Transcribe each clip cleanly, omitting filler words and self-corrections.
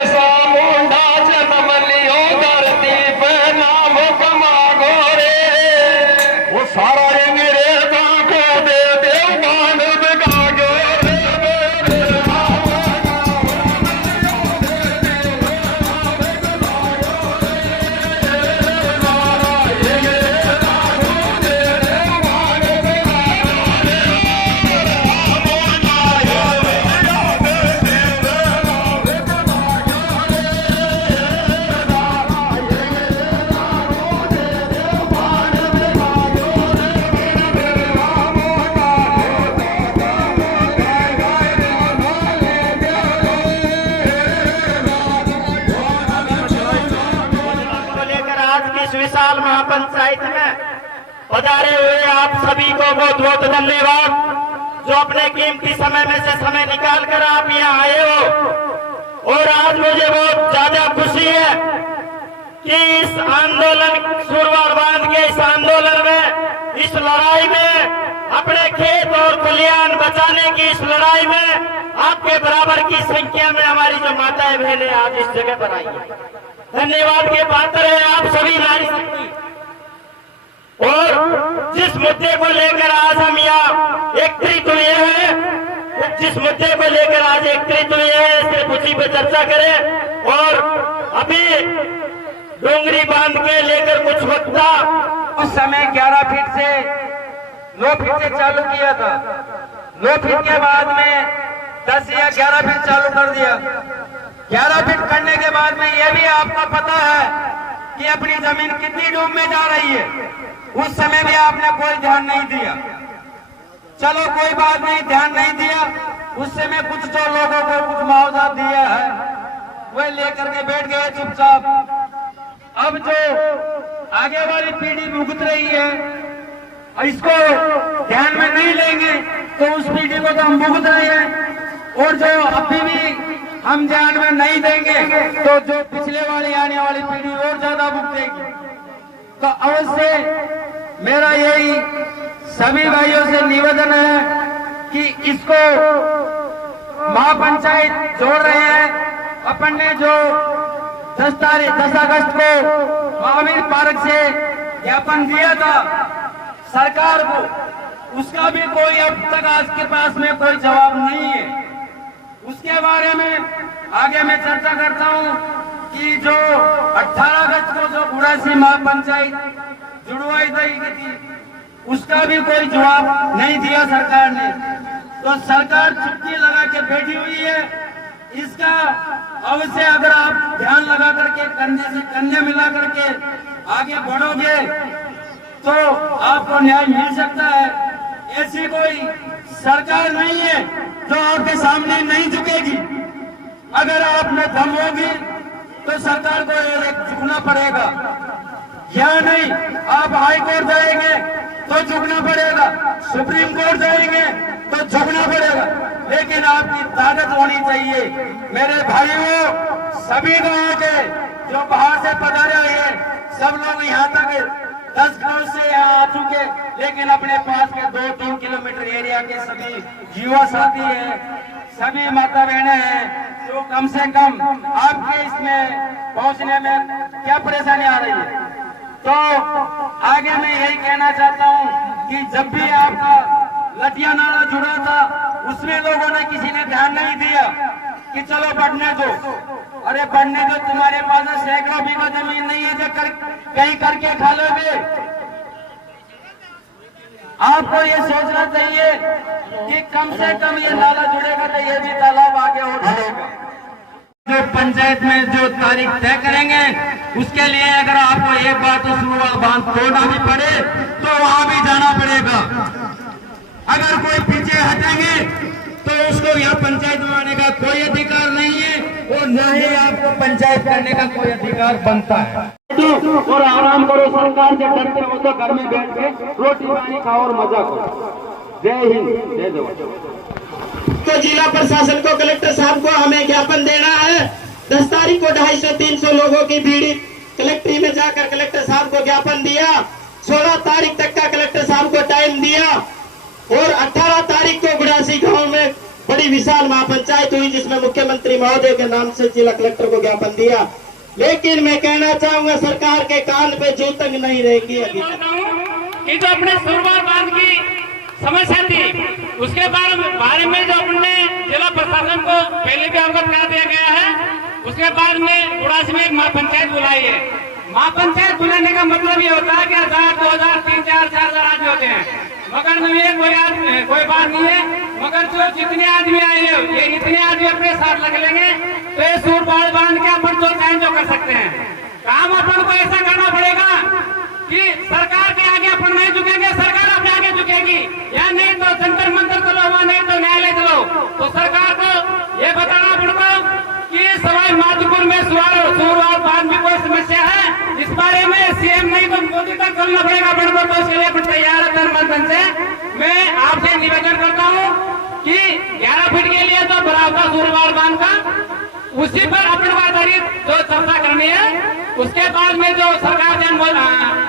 मुंडा जन्म लियो धरती पे नाम कमागो रे, वो सारा अंग्रेजा को दे दे मान बिगाड़ो रे। विशाल महापंचायत में पधारे हुए आप सभी को बहुत बहुत धन्यवाद, जो अपने कीमती समय में से समय निकाल कर आप यहाँ आए हो। और आज मुझे बहुत ज्यादा खुशी है कि इस आंदोलन सुरवार बांध के इस आंदोलन में, इस लड़ाई में, अपने खेत और खलियान बचाने की इस लड़ाई में आपके बराबर की संख्या में हमारी जो माताएं बहनें आज इस जगह पर आई है। धन्यवाद के पात्र है आप सभी नारी शक्ति। और जिस मुद्दे को लेकर आज हम यहाँ एकत्रित हुए हैं, जिस मुद्दे को लेकर आज एकत्रित हुए हैं, सिर्फ उसी पर चर्चा करें। और अभी डोंगरी बांध के लेकर कुछ वक्त था, उस समय 11 फीट से 9 फीट से चालू किया था। 9 फीट के बाद में 10 या 11 फीट चालू कर दिया। 11 फीट करने के बाद में यह भी आपको पता है कि अपनी जमीन कितनी डूब में जा रही है। उस समय भी आपने कोई ध्यान नहीं दिया। चलो कोई बात नहीं, ध्यान नहीं दिया। उस समय कुछ जो लोगों को कुछ मुआवजा दिया है वह लेकर के बैठ गए चुपचाप। अब जो आगे वाली पीढ़ी भुगत रही है, इसको ध्यान में नहीं लेंगे तो उस पीढ़ी को तो हम भुगत रहे हैं। और जो अभी भी हम ध्यान में नहीं देंगे तो जो पिछले वाली आने वाली पीढ़ी और ज्यादा भुगतेगी। तो अवश्य मेरा यही सभी भाइयों से निवेदन है कि इसको महापंचायत जोड़ रहे हैं। अपन ने जो 10 अगस्त को महावीर पार्क से ज्ञापन दिया था सरकार को, उसका भी कोई अब तक आज के पास में कोई जवाब नहीं है। उसके बारे में आगे मैं चर्चा करता हूं कि जो 18 अगस्त को जो गुड़ासी महापंचायत जुड़वाई गई थी, उसका भी कोई जवाब नहीं दिया सरकार ने। तो सरकार चुप्पी लगा के बैठी हुई है। इसका अवश्य अगर आप ध्यान लगा करके कंधे से कंधे मिला करके आगे बढ़ोगे तो आपको न्याय मिल सकता है। ऐसी कोई सरकार नहीं है जो आपके सामने नहीं झुकेगी। अगर आप में दम होगी तो सरकार को झुकना पड़ेगा, या नहीं आप हाई कोर्ट जाएंगे तो झुकना पड़ेगा, सुप्रीम कोर्ट जाएंगे तो झुकना पड़ेगा, लेकिन आपकी ताकत होनी चाहिए। मेरे भाइयों, सभी गांव के जो बाहर से पधारे हुए सब लोग यहाँ तक 10 गांव से यहाँ आ चुके, लेकिन अपने पास के 2-3 किलोमीटर एरिया के सभी युवा साथी हैं, सभी माता बहनें हैं, जो कम से कम आपके इसमें पहुंचने में क्या परेशानी आ रही है। तो आगे मैं यही कहना चाहता हूं कि जब भी आपका लटिया नाला जुड़ा था उसमें लोगों ने किसी ने ध्यान नहीं दिया कि चलो बढ़ने दो। अरे बढ़ने दो, तुम्हारे पास सैकड़ों बीघा जमीन नहीं है जो कहीं करके खा लोगे। आपको ये सोचना चाहिए कि कम से कम ये नाला जुड़ेगा तो ये भी तालाब आगे और बढ़ेगा। जो पंचायत में जो तारीख तय करेंगे उसके लिए अगर आपको एक बार तो सुरवार बांध तोड़ना भी पड़े तो वहां भी जाना पड़ेगा। अगर कोई पीछे हटेंगे तो उसको यहाँ पंचायत में आने का कोई अधिकार नहीं है और न ही आपको पंचायत करने का कोई अधिकार बनता है। और आराम करो, सरकार से डरते हो तो घर में बैठ के रोटी पानी खाओ और मजा करो। जय हिंद, जय जवान। तो जिला प्रशासन को, कलेक्टर साहब को हमें ज्ञापन देना है। 10 तारीख को 250-300 लोगों की भीड़ कलेक्ट्री में जाकर कलेक्टर साहब को ज्ञापन दिया। 16 तारीख तक का कलेक्टर साहब को टाइम दिया और 18 तारीख को गुड़ासी गांव में बड़ी विशाल महापंचायत हुई जिसमें मुख्यमंत्री महोदय के नाम से जिला कलेक्टर को ज्ञापन दिया। लेकिन मैं कहना चाहूंगा सरकार के कान पे जू तक नहीं रहेगी अभी कि जो अपने सुरवार बांध की समस्या थी उसके बारे में जो अपने जिला प्रशासन को पहले भी अवगत करा दिया गया है। उसके बाद में गुड़ासी में एक महापंचायत बुलाई है। महापंचायत बुलाने का मतलब ये होता है कि 1000, 2000, 3000, 4000 आदमी होते हैं, मगर में ये कोई बात नहीं है। मगर जो जितने आदमी आए हैं ये इतने आदमी अपने साथ लग लेंगे तो ये सूरबाड़ बांध के अपन जो चाहें जो कर सकते हैं। काम अपन को ऐसा करना पड़ेगा कि सरकार के आगे अपन नहीं झुकेंगे, सरकार अपने आगे झुकेगी। या नहीं तो जंतर मंतर चलो, वहाँ नहीं तो न्यायालय चलो। तो सरकार को ये बताना पड़ेगा कि सवाई माधोपुर में सूरबाड़ बांध में कोई समस्या है, इस बारे में सीएम नहीं तो मोदी तक करना पड़ेगा अपन को। तो इसके लिए अपन तैयार है तन मन से। मैं आपसे निवेदन करता हूँ कि 11 फीट के लिए जो बराबर सूरबाड़ बांध का उसी पर अपन को आधारित जो चर्चा करनी है। उसके बाद में जो सरकार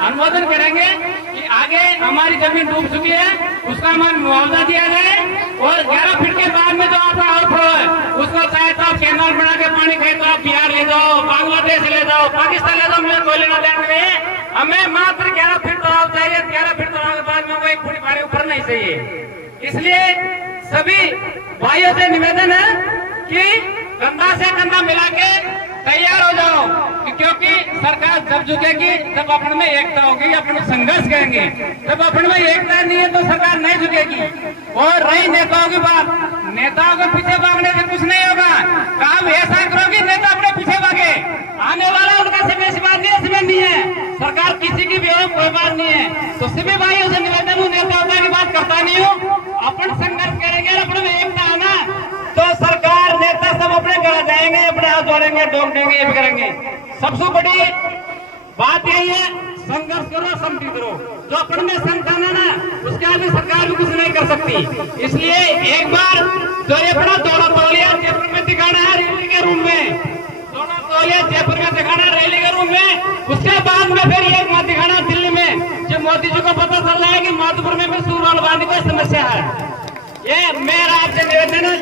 अनुमोदन करेंगे कि आगे हमारी जमीन डूब चुकी है उसका हमें मुआवजा दिया जाए। और 11 फीट के बाद में जो आपका आउटफ्लो है उसको चाहे तो आप कैनाल बना के पानी खाए तो आप बिहार ले जाओ, बांग्लादेश ले जाओ, पाकिस्तान ले जाओ, मुझे कोई लेना देना नहीं है। हमें मात्र 11 फीट तो आप चाहिए। 11 फीट तो के बाद में वो 1 फुट पानी ऊपर नहीं चाहिए। इसलिए सभी भाइयों से निवेदन है कि कंधा से कंधा मिला के तैयार हो जाओ, क्योंकि सरकार जब झुकेगी जब अपन में एकता होगी, अपन संघर्ष करेंगे। जब अपन में एकता नहीं है तो सरकार नहीं झुकेगी। और रही नेताओं की बात, नेताओं के पीछे भागने से कुछ नहीं होगा। काम ऐसा करो कि नेता अपने पीछे भागे। आने वाला उनका समय सीमा नहीं है, सरकार किसी की भी हो कोई बात नहीं है। तो सभी भाइयों से निवेदन हूँ, नेता की बात करता नहीं हूँ, अपन संघर्ष करेंगे और अपने में एकता है ना तो सरकार नेता सब अपने घर जाएंगे, अपने हाथ जोड़ेंगे, डोम देंगे, ये भी करेंगे। सबसे बड़ी बात यही है, संघर्ष करो, संधि करो। जो अपन में संगठन है ना उसके आगे सरकार भी कुछ नहीं कर सकती। इसलिए एक बार जो ये अपना दौड़ा तौलिया जयपुर में दिखाना है रैली के रूम में, दौड़ा तौलिया जयपुर में दिखाना है रैली के रूम में। उसके बाद में फिर एक मत दिखाना दिल्ली में, जब मोदी जी को पता चल रहा है कि माधोपुर में भी सूरबाड़ बांध की समस्या है। ये मेरा आपसे निवेदन है।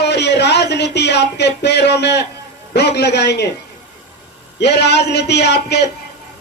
और ये राजनीति आपके पैरों में रोक लगाएंगे, ये राजनीति आपके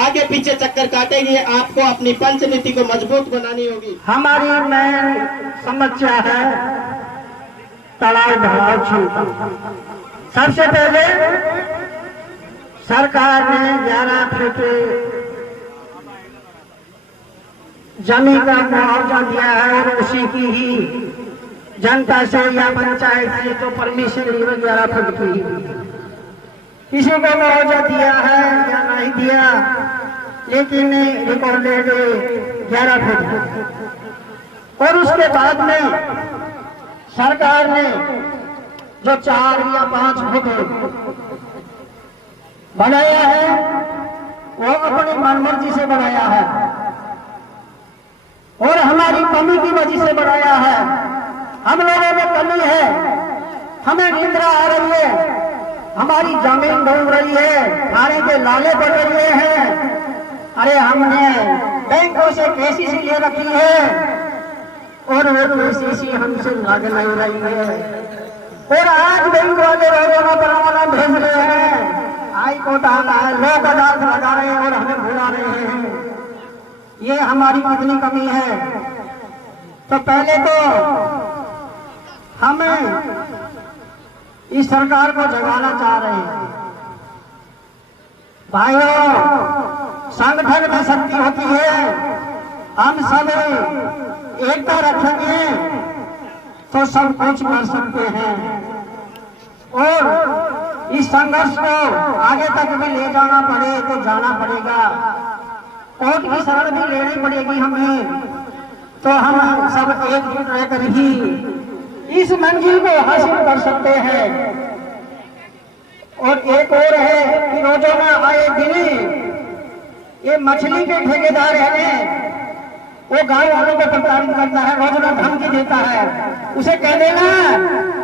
आगे पीछे चक्कर काटेगी। आपको अपनी पंचनीति को मजबूत बनानी होगी। हमारी मेन समस्या है तलाव ढलाव क्षमता। सबसे पहले सरकार ने 11 फीट जमीन का मुआवजा दिया है और उसी की ही जनता से या पंचायत से तो परमिशन ली 11 फीट की। किसी को मुआवजा दिया है या नहीं दिया, लेकिन रिकॉर्डेड 11 फीट। और उसके बाद में सरकार ने जो 4 या 5 फुट बनाया है वो अपनी मनमर्जी से बनाया है और हमारी कमी की वजह से बनाया है। हम लोगों में कमी है, हमें निंद्रा आ रही है, हमारी जमीन डूब रही है, थाने के लाले पड़ रहे हैं। अरे हमने बैंकों से केसीसी ले रखी है और वो केसीसी हमसे लाग नहीं रही है। और आज बैंक वाले रोजाना परवाना भेज रहे हैं, हाई कोर्ट आना है, लोक अदालत लगा रहे हैं और हमें भुला रहे हैं। ये हमारी कितनी कमी है। तो पहले तो हमें इस सरकार को जगाना चाह रहे हैं। भाइयों, संगठन में शक्ति होती है, हम सब एकता रखेंगे तो सब कुछ कर सकते हैं। और इस संघर्ष को आगे तक भी ले जाना पड़े तो जाना पड़ेगा, कोर्ट की शरण भी लेनी पड़ेगी हमें। तो हम सब एकजुट रहकर ही इस मंजिल को हासिल कर सकते हैं। और एक और है कि रोजाना आए दिन ये मछली के ठेकेदार है, वो गांव वालों को प्रताड़ित करता है, रोजाना धमकी देता है। उसे कह देना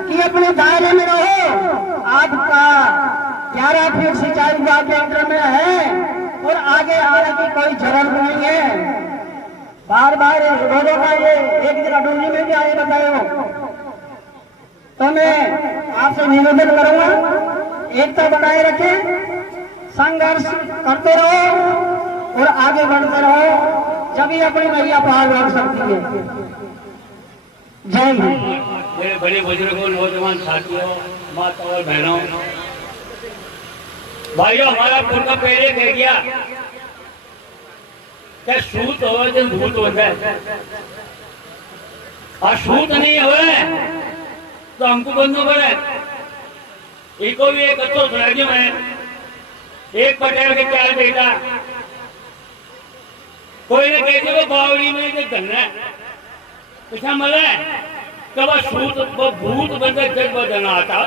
कि अपने दायरे में रहो, आपका 11 फीट सिंचाई विभाग के अंदर में है और आगे आने की कोई जरूरत नहीं है। बार बार रोजाना ये एक दिन अडोली में भी आए बताओ तो मैं आपसे निवेदन करूंगा, एकता बनाए रखें, संघर्ष करते रहो और आगे बढ़ते रहो, जब ही अपनी नैया पार लग सकती है। जय हिंद। मेरे बड़े बुजुर्गों, नौजवान साथियों, माता और बहनों, भाइयों, हमारा पुरखा पहले कह गया कि सूत हो तो भूत हो जाए, और सूत नहीं हो तो हमको बंदो करे। इनको भी एक अच्छो सुनाइए में एक पटेल के 4 बेटा, कोई ने कहते वो बावड़ी में एक धन्ना पिछा मरे कब सूत वो भूत बंदे जग बदना आता।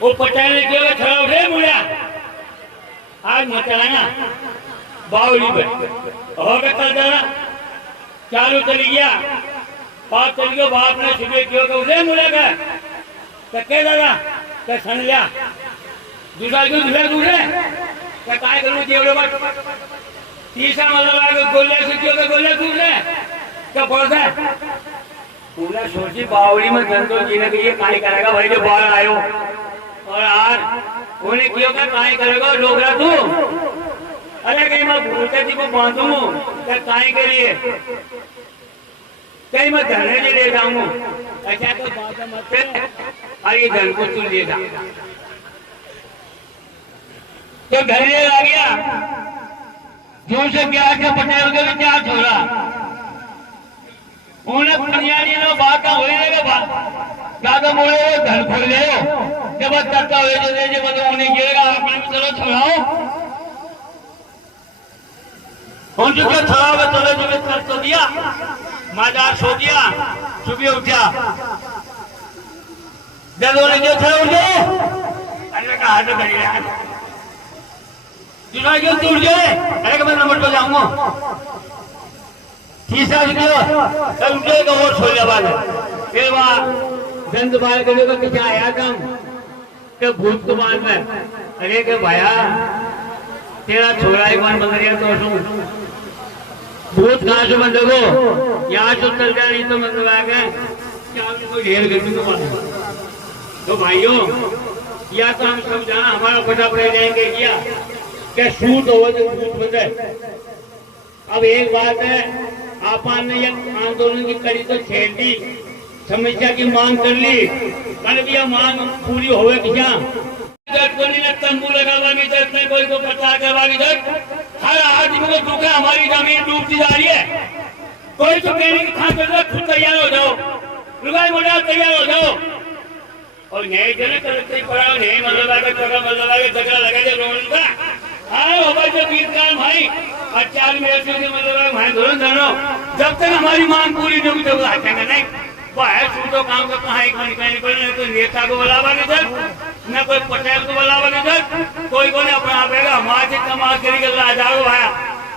वो पटेल ने कहा छड़ा उठे मुड़िया आज मत चलाना बावड़ी पे हो गया। कल जाना चालू चली गया, बात चली गया, बाप ने सुबह क्यों का उठे मुड़े का कह दादा क्या सन लिया दूसरा क्यों दूसरा दूसरे क्या काय करूँ जेवड़े बात तीसरा मतलब आगे गोले से क्यों का गोले दूसरे क्या बोलता है पूरा सोची बावड़ी में धंधो जीने के लिए काय करेगा भाई जो बाहर आयो और आज उन्हें क्यों का काय करेगा डोगरा तू। अरे कहीं मैं भूलते जी को बांधू क्या काय के लिए कहीं मैं धरने नहीं ले जाऊंगा ऐसा तो बात मत अरे धन को तू ले जा तो घर ले आ गया जो से क्या क्या पटेल के भी क्या छोड़ा उन्हें पुनियारी लो बात हो रहेगा ज्यादा मोड़े हो धन खोल ले जब करता हुए जो मतलब उन्हें गिरेगा आपने भी चलो छुड़ाओ हम जो छुड़ाओगे चलो जो कर तो दिया माजार सो गया सुबह उठा जब उन्हें जो था उठे अरे कहा तो करी रहा दूसरा क्यों टूट जाए अरे मैं नंबर पर जाऊंगा तीसरा क्यों उठे का और सो जा फिर वहां गंद बाहर करने का क्या आया काम के भूत को बाद में अरे के भाया तेरा छोरा एक बार बंद गया तो भूत कहाँ से बंद को यहाँ से चल जाए नहीं तो बंद आ गए क्या कोई ढेर गर्मी को तो भाइयों या तो हम समझाना हमारा फटाफट रह जाएंगे क्या क्या सूट हो तो भूत बंद है। अब एक बात है आपन ने यह आंदोलन की कड़ी तो छेड़ दी समस्या की मांग कर ली कर दिया मांग पूरी होवे क्या तंबू लगावागी जब में कोई को प्रचार करवागी जब हर आदमी को दुख है हमारी जमीन डूबती जा रही है कोई तो कहने की खातिर खुद तैयार हो जाओ लुगाई मोड़ा तैयार हो जाओ और यही जने करते पड़ा नहीं मतलब आगे झगड़ा लगा दे रोन का हाँ होगा जो गीतकार भाई और 4 मिनट से मतलब भाई धोरण जानो जब तक हमारी मांग पूरी नहीं होगी तब हटेंगे नहीं बाहर सूटो काम का कहाँ निकलने तो नेता को बुलावा नहीं सर न कोई पटेल को बुलावा नहीं सर कोई को नहीं अपना आपेगा हमारे से कमा कर आ जाओ भाया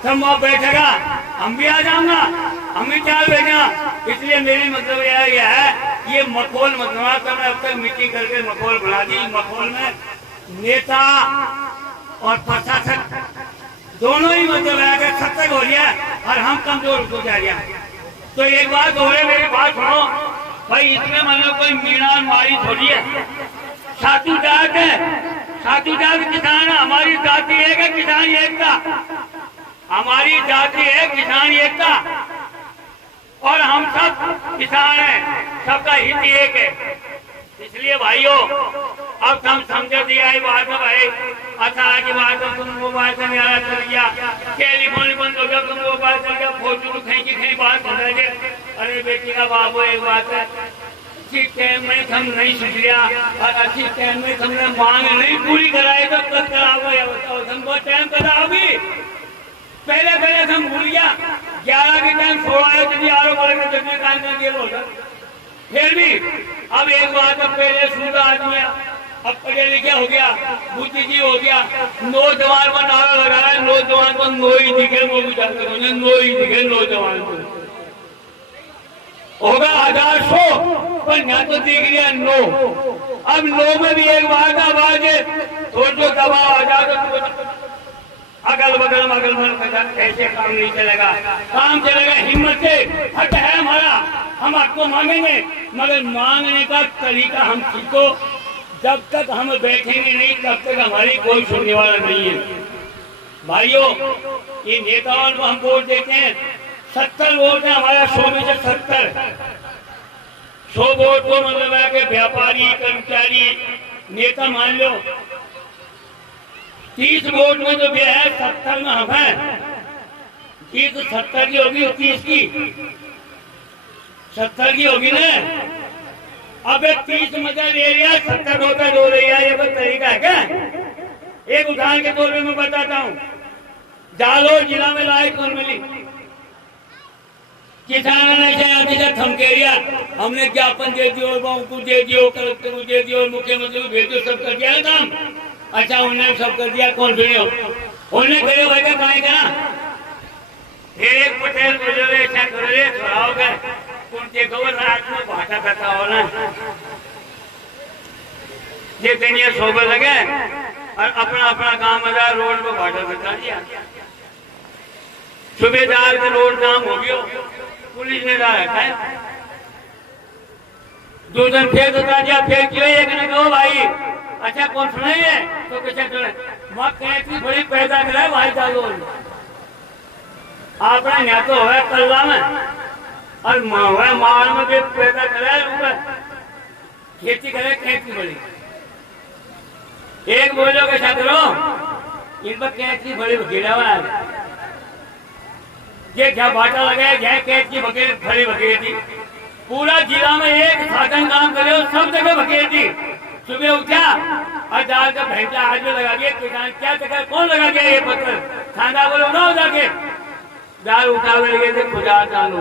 सब वहाँ बैठेगा हम भी आ जाऊंगा हम भी चाल बैठा। इसलिए मेरी मतलब यह है ये मखौल मतलब मैं अब तक मीटिंग करके मखौल बना दी। मखौल में नेता और प्रशासक दोनों ही मतलब है खतक हो गया और हम कमजोर हो जा रहा। तो एक बात हो रही मेरी बात सुनो भाई इसमें मतलब कोई मीणा मारी थोड़ी है सातू जात है सातू जात किसान है हमारी जाति एक है किसान एकता हमारी जाति है किसान एकता और हम सब किसान हैं सबका हित एक है। इसलिए भाइयों अब हम समझ दिया है बात है भाई अच्छा की बात है तुम मोबाइल से मेरा चल गया टेलीफोन बंद हो गया तुम मोबाइल चल गया फोटो कहीं बात बन रही है। अरे बेटी का बाबू एक बात है अच्छी टाइम में हम नहीं सुन लिया और अच्छी टाइम में हमने मांग नहीं पूरी कराई तो कब कराओगे बताओ हमको टाइम कराओगी पहले हम भूल गया 11 के टाइम छोड़ा है यदि आरो बार के जगह काम कर दिया बोल फिर भी अब एक बात है पहले सूदा आदमी अब पढ़े लिखे हो गया बुद्धिजीवी हो गया नौजवान पर नारा लगाया नौजवान को नो ही दिखे वो भी जानते हो नो ही दिखे नौजवान को होगा 1000 पर यहाँ तो दिख रहा नो। अब नो में भी एक बात आवाज है थोड़ा जो दबाव आ जाए तो अगल बगल मगल बगल ऐसे काम नहीं चलेगा। काम चलेगा हिम्मत से। हक है हमारा, हम आपको मांगेंगे, मगर मांगने का तरीका हम सीखो। जब तक हम बैठेंगे नहीं तब तक हमारी कोई सुनने वाला नहीं है। भाइयों, ये नेताओं को हम वोट देते हैं, 70 वोट है हमारा, 100 में से 70। 100 वोट को मतलब है कि व्यापारी, कर्मचारी, नेता मान लो। 30 वोट में जो भी है 70 में हम हैं। 30 70 की होगी, 30 की 70 की होगी ना। अब 30 मजा ले लिया, 70 होता दो लिया, ये कोई तरीका है क्या? एक उदाहरण के तौर पे मैं बताता हूँ। जालोर जिला में लाइट कौन मिली? किसानों ने जैसे थमकेरिया, हमने ज्ञापन दे दियो, को दे दियो, कलेक्टर को दे दियो, मुख्यमंत्री को भेज दियो, सब कर दिया है काम। अच्छा, उन्होंने सब कर दिया, कौन फिर उन्होंने फिर भाई का कहा क्या? एक पटेल बोले ऐसा करो रे, थोड़ा होगा उनके गवर रात में भाटा करता हो ना, ये दुनिया सोबत लगे और अपना अपना काम मजा रोड पर भाटा करता दिया। सुबेदार का रोड काम हो गया, पुलिस ने रखा है। 2 दिन फिर बता दिया, फिर क्यों एक ने कहो भाई अच्छा कौन सुनाइए तो कैसे सुने वहाँ कैसी बड़ी पैदा करे भाई चालू आपने यहाँ तो है कल्ला में और माल में भी पैदा करे, खेती करे खेती बड़ी। एक बोलो कैसा करो इन पर कैद की बड़ी गिरा हुआ है, ये क्या बाटा लगे जय कैद की बकेट खड़ी बकेट थी। पूरा जिला में एक साधन काम करे सब जगह बकेट थी। सुबह उठा और डाल कर भैंसा हाथ में लगा दिया, किसान क्या चक्कर कौन लगा दिया ये पत्थर, खाना बोलो ना जाके डाल उठा लगे थे खुदा डाल